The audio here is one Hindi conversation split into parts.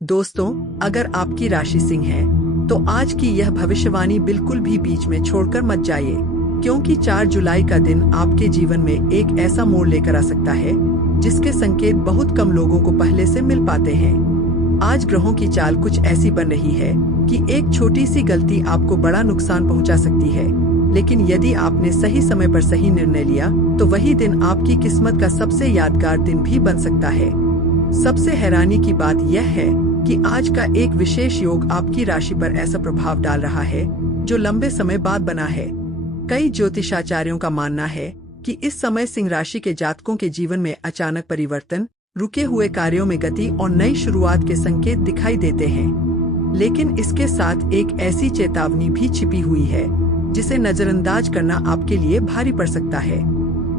दोस्तों, अगर आपकी राशि सिंह है तो आज की यह भविष्यवाणी बिल्कुल भी बीच में छोड़कर मत जाइए, क्योंकि 4 जुलाई का दिन आपके जीवन में एक ऐसा मोड़ लेकर आ सकता है जिसके संकेत बहुत कम लोगों को पहले से मिल पाते हैं। आज ग्रहों की चाल कुछ ऐसी बन रही है कि एक छोटी सी गलती आपको बड़ा नुकसान पहुंचा सकती है, लेकिन यदि आपने सही समय पर सही निर्णय लिया तो वही दिन आपकी किस्मत का सबसे यादगार दिन भी बन सकता है। सबसे हैरानी की बात यह है कि आज का एक विशेष योग आपकी राशि पर ऐसा प्रभाव डाल रहा है जो लंबे समय बाद बना है। कई ज्योतिषाचार्यों का मानना है कि इस समय सिंह राशि के जातकों के जीवन में अचानक परिवर्तन, रुके हुए कार्यों में गति और नई शुरुआत के संकेत दिखाई देते हैं। लेकिन इसके साथ एक ऐसी चेतावनी भी छिपी हुई है जिसे नजरअंदाज करना आपके लिए भारी पड़ सकता है।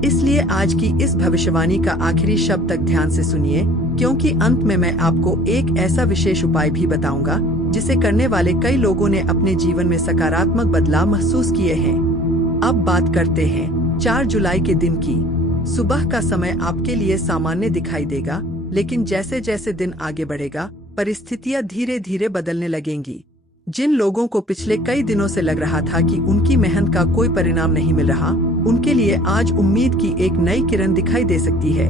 इसलिए आज की इस भविष्यवाणी का आखिरी शब्द तक ध्यान से सुनिए, क्योंकि अंत में मैं आपको एक ऐसा विशेष उपाय भी बताऊंगा जिसे करने वाले कई लोगों ने अपने जीवन में सकारात्मक बदलाव महसूस किए हैं। अब बात करते हैं 4 जुलाई के दिन की। सुबह का समय आपके लिए सामान्य दिखाई देगा, लेकिन जैसे जैसे दिन आगे बढ़ेगा परिस्थितियां धीरे धीरे बदलने लगेंगी। जिन लोगों को पिछले कई दिनों से लग रहा था कि उनकी मेहनत का कोई परिणाम नहीं मिल रहा, उनके लिए आज उम्मीद की एक नई किरण दिखाई दे सकती है।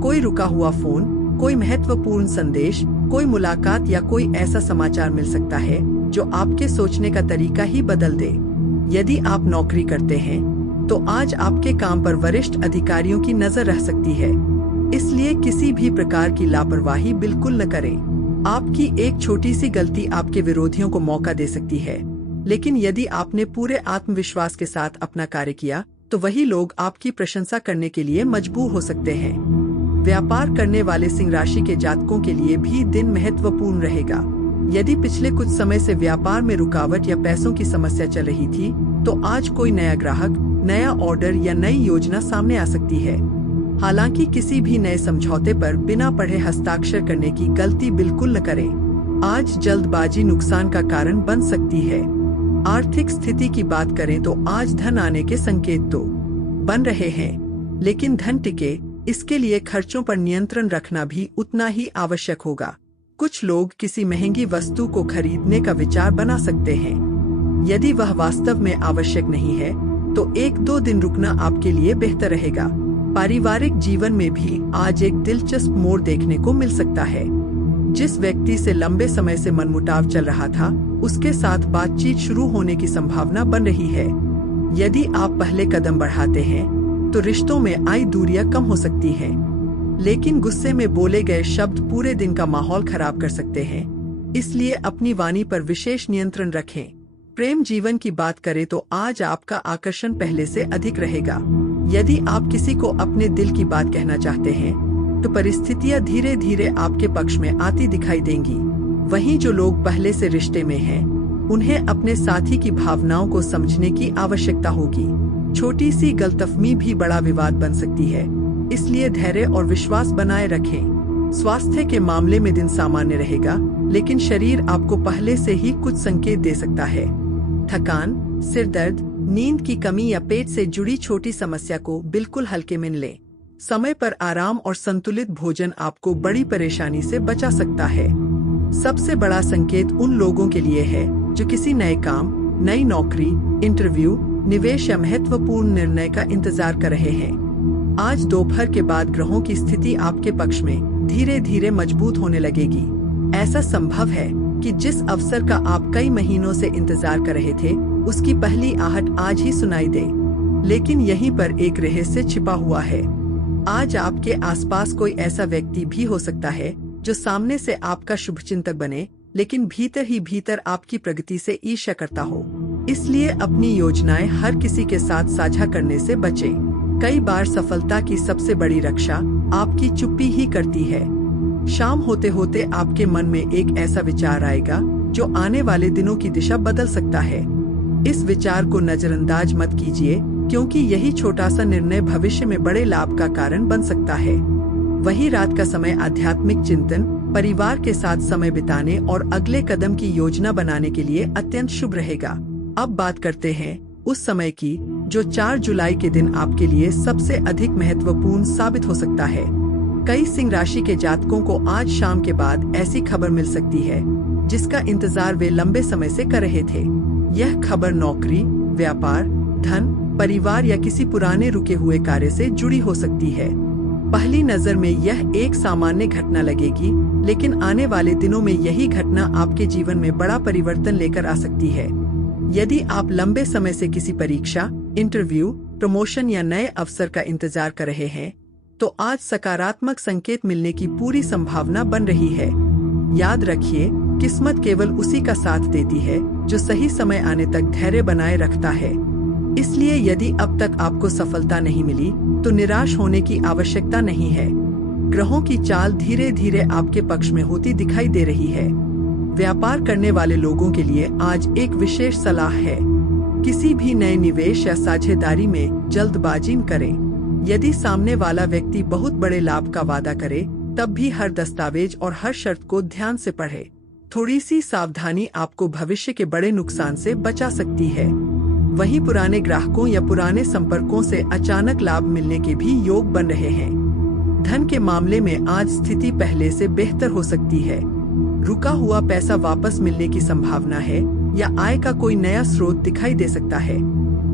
कोई रुका हुआ फोन, कोई महत्वपूर्ण संदेश, कोई मुलाकात या कोई ऐसा समाचार मिल सकता है जो आपके सोचने का तरीका ही बदल दे। यदि आप नौकरी करते हैं तो आज आपके काम पर वरिष्ठ अधिकारियों की नजर रह सकती है, इसलिए किसी भी प्रकार की लापरवाही बिल्कुल न करें। आपकी एक छोटी सी गलती आपके विरोधियों को मौका दे सकती है, लेकिन यदि आपने पूरे आत्मविश्वास के साथ अपना कार्य किया तो वही लोग आपकी प्रशंसा करने के लिए मजबूर हो सकते हैं। व्यापार करने वाले सिंह राशि के जातकों के लिए भी दिन महत्वपूर्ण रहेगा। यदि पिछले कुछ समय से व्यापार में रुकावट या पैसों की समस्या चल रही थी, तो आज कोई नया ग्राहक, नया ऑर्डर या नई योजना सामने आ सकती है। हालांकि किसी भी नए समझौते पर बिना पढ़े हस्ताक्षर करने की गलती बिल्कुल न करें। आज जल्दबाजी नुकसान का कारण बन सकती है। आर्थिक स्थिति की बात करें तो आज धन आने के संकेत तो बन रहे हैं, लेकिन धन टिके इसके लिए खर्चों पर नियंत्रण रखना भी उतना ही आवश्यक होगा। कुछ लोग किसी महंगी वस्तु को खरीदने का विचार बना सकते हैं। यदि वह वास्तव में आवश्यक नहीं है तो 1-2 दिन रुकना आपके लिए बेहतर रहेगा। पारिवारिक जीवन में भी आज एक दिलचस्प मोड़ देखने को मिल सकता है। जिस व्यक्ति से लंबे समय से मनमुटाव चल रहा था, उसके साथ बातचीत शुरू होने की संभावना बन रही है। यदि आप पहले कदम बढ़ाते हैं तो रिश्तों में आई दूरियां कम हो सकती हैं, लेकिन गुस्से में बोले गए शब्द पूरे दिन का माहौल खराब कर सकते हैं। इसलिए अपनी वाणी पर विशेष नियंत्रण रखें। प्रेम जीवन की बात करें तो आज आपका आकर्षण पहले से अधिक रहेगा। यदि आप किसी को अपने दिल की बात कहना चाहते हैं तो परिस्थितियां धीरे धीरे आपके पक्ष में आती दिखाई देंगी। वहीं जो लोग पहले से रिश्ते में हैं, उन्हें अपने साथी की भावनाओं को समझने की आवश्यकता होगी। छोटी सी गलतफहमी भी बड़ा विवाद बन सकती है, इसलिए धैर्य और विश्वास बनाए रखें। स्वास्थ्य के मामले में दिन सामान्य रहेगा, लेकिन शरीर आपको पहले से ही कुछ संकेत दे सकता है। थकान, सिर दर्द, नींद की कमी या पेट से जुड़ी छोटी समस्या को बिल्कुल हल्के में लें। समय पर आराम और संतुलित भोजन आपको बड़ी परेशानी से बचा सकता है। सबसे बड़ा संकेत उन लोगों के लिए है जो किसी नए काम, नई नौकरी, इंटरव्यू, निवेश या महत्वपूर्ण निर्णय का इंतजार कर रहे हैं। आज दोपहर के बाद ग्रहों की स्थिति आपके पक्ष में धीरे धीरे मजबूत होने लगेगी। ऐसा संभव है कि जिस अवसर का आप कई महीनों से इंतजार कर रहे थे, उसकी पहली आहट आज ही सुनाई दे। लेकिन यहीं पर एक रहस्य छिपा हुआ है। आज आपके आसपास कोई ऐसा व्यक्ति भी हो सकता है जो सामने से आपका शुभचिंतक बने, लेकिन भीतर ही भीतर आपकी प्रगति से ईर्ष्या करता हो। इसलिए अपनी योजनाएं हर किसी के साथ साझा करने से बचें। कई बार सफलता की सबसे बड़ी रक्षा आपकी चुप्पी ही करती है। शाम होते होते आपके मन में एक ऐसा विचार आएगा जो आने वाले दिनों की दिशा बदल सकता है। इस विचार को नजरअंदाज मत कीजिए, क्योंकि यही छोटा सा निर्णय भविष्य में बड़े लाभ का कारण बन सकता है। वही रात का समय आध्यात्मिक चिंतन, परिवार के साथ समय बिताने और अगले कदम की योजना बनाने के लिए अत्यंत शुभ रहेगा। अब बात करते हैं उस समय की जो 4 जुलाई के दिन आपके लिए सबसे अधिक महत्वपूर्ण साबित हो सकता है। कई सिंह राशि के जातकों को आज शाम के बाद ऐसी खबर मिल सकती है जिसका इंतजार वे लंबे समय से कर रहे थे। यह खबर नौकरी, व्यापार, धन, परिवार या किसी पुराने रुके हुए कार्य से जुड़ी हो सकती है। पहली नजर में यह एक सामान्य घटना लगेगी, लेकिन आने वाले दिनों में यही घटना आपके जीवन में बड़ा परिवर्तन लेकर आ सकती है। यदि आप लंबे समय से किसी परीक्षा, इंटरव्यू, प्रमोशन या नए अवसर का इंतजार कर रहे हैं, तो आज सकारात्मक संकेत मिलने की पूरी संभावना बन रही है। याद रखिए, किस्मत केवल उसी का साथ देती है जो सही समय आने तक धैर्य बनाए रखता है। इसलिए यदि अब तक आपको सफलता नहीं मिली, तो निराश होने की आवश्यकता नहीं है। ग्रहों की चाल धीरे धीरे आपके पक्ष में होती दिखाई दे रही है। व्यापार करने वाले लोगों के लिए आज एक विशेष सलाह है। किसी भी नए निवेश या साझेदारी में जल्दबाजी न करें। यदि सामने वाला व्यक्ति बहुत बड़े लाभ का वादा करे, तब भी हर दस्तावेज और हर शर्त को ध्यान से पढ़े। थोड़ी सी सावधानी आपको भविष्य के बड़े नुकसान से बचा सकती है। वहीं पुराने ग्राहकों या पुराने संपर्कों से अचानक लाभ मिलने के भी योग बन रहे हैं। धन के मामले में आज स्थिति पहले से बेहतर हो सकती है। रुका हुआ पैसा वापस मिलने की संभावना है या आय का कोई नया स्रोत दिखाई दे सकता है।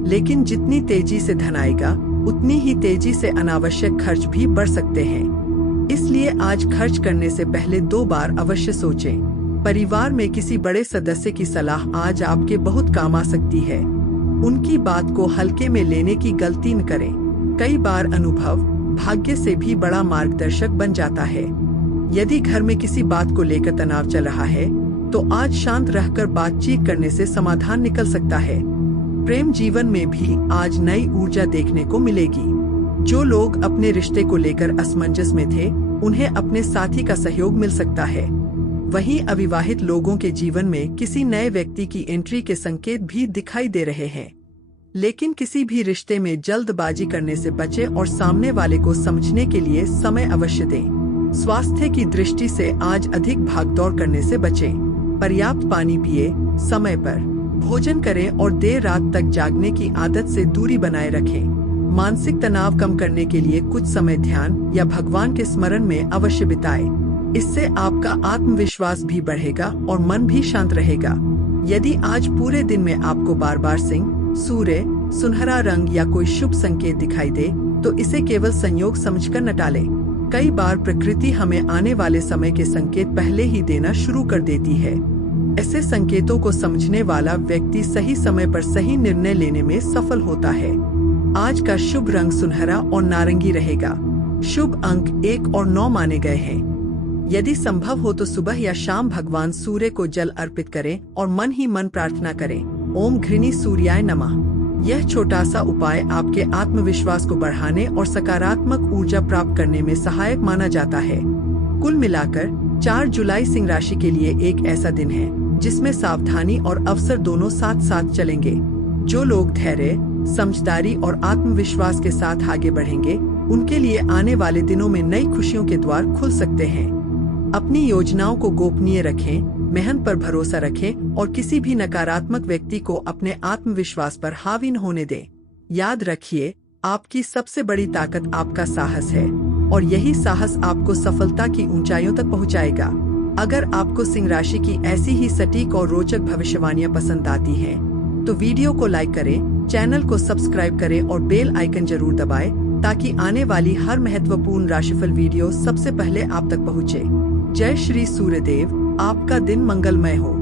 लेकिन जितनी तेजी से धन आएगा, उतनी ही तेजी से अनावश्यक खर्च भी बढ़ सकते हैं। इसलिए आज खर्च करने से पहले 2 बार अवश्य सोचें। परिवार में किसी बड़े सदस्य की सलाह आज आपके बहुत काम आ सकती है। उनकी बात को हल्के में लेने की गलती न करें। कई बार अनुभव भाग्य से भी बड़ा मार्गदर्शक बन जाता है। यदि घर में किसी बात को लेकर तनाव चल रहा है, तो आज शांत रहकर बातचीत करने से समाधान निकल सकता है। प्रेम जीवन में भी आज नई ऊर्जा देखने को मिलेगी। जो लोग अपने रिश्ते को लेकर असमंजस में थे, उन्हें अपने साथी का सहयोग मिल सकता है। वहीं अविवाहित लोगों के जीवन में किसी नए व्यक्ति की एंट्री के संकेत भी दिखाई दे रहे हैं। लेकिन किसी भी रिश्ते में जल्दबाजी करने से बचें और सामने वाले को समझने के लिए समय अवश्य दें। स्वास्थ्य की दृष्टि से आज अधिक भागदौड़ करने से बचें। पर्याप्त पानी पिए, समय पर भोजन करें और देर रात तक जागने की आदत से दूरी बनाए रखें। मानसिक तनाव कम करने के लिए कुछ समय ध्यान या भगवान के स्मरण में अवश्य बिताएं। इससे आपका आत्मविश्वास भी बढ़ेगा और मन भी शांत रहेगा। यदि आज पूरे दिन में आपको बार बार सिंह, सूर्य, सुनहरा रंग या कोई शुभ संकेत दिखाई दे, तो इसे केवल संयोग समझकर न टालें। कई बार प्रकृति हमें आने वाले समय के संकेत पहले ही देना शुरू कर देती है। ऐसे संकेतों को समझने वाला व्यक्ति सही समय पर सही निर्णय लेने में सफल होता है। आज का शुभ रंग सुनहरा और नारंगी रहेगा। शुभ अंक 1 और 9 माने गए हैं। यदि संभव हो तो सुबह या शाम भगवान सूर्य को जल अर्पित करें और मन ही मन प्रार्थना करें, ओम घृणी सूर्याय नमः। यह छोटा सा उपाय आपके आत्मविश्वास को बढ़ाने और सकारात्मक ऊर्जा प्राप्त करने में सहायक माना जाता है। कुल मिलाकर 4 जुलाई सिंह राशि के लिए एक ऐसा दिन है जिसमें सावधानी और अवसर दोनों साथ साथ चलेंगे। जो लोग धैर्य, समझदारी और आत्मविश्वास के साथ आगे बढ़ेंगे, उनके लिए आने वाले दिनों में नई खुशियों के द्वार खुल सकते हैं। अपनी योजनाओं को गोपनीय रखें, मेहनत पर भरोसा रखें और किसी भी नकारात्मक व्यक्ति को अपने आत्मविश्वास पर हावी न होने दें। याद रखिए, आपकी सबसे बड़ी ताकत आपका साहस है और यही साहस आपको सफलता की ऊंचाइयों तक पहुंचाएगा। अगर आपको सिंह राशि की ऐसी ही सटीक और रोचक भविष्यवाणियां पसंद आती हैं, तो वीडियो को लाइक करें, चैनल को सब्सक्राइब करें और बेल आइकन जरूर दबाएं, ताकि आने वाली हर महत्वपूर्ण राशिफल वीडियो सबसे पहले आप तक पहुंचे। जय श्री सूर्यदेव। आपका दिन मंगलमय हो।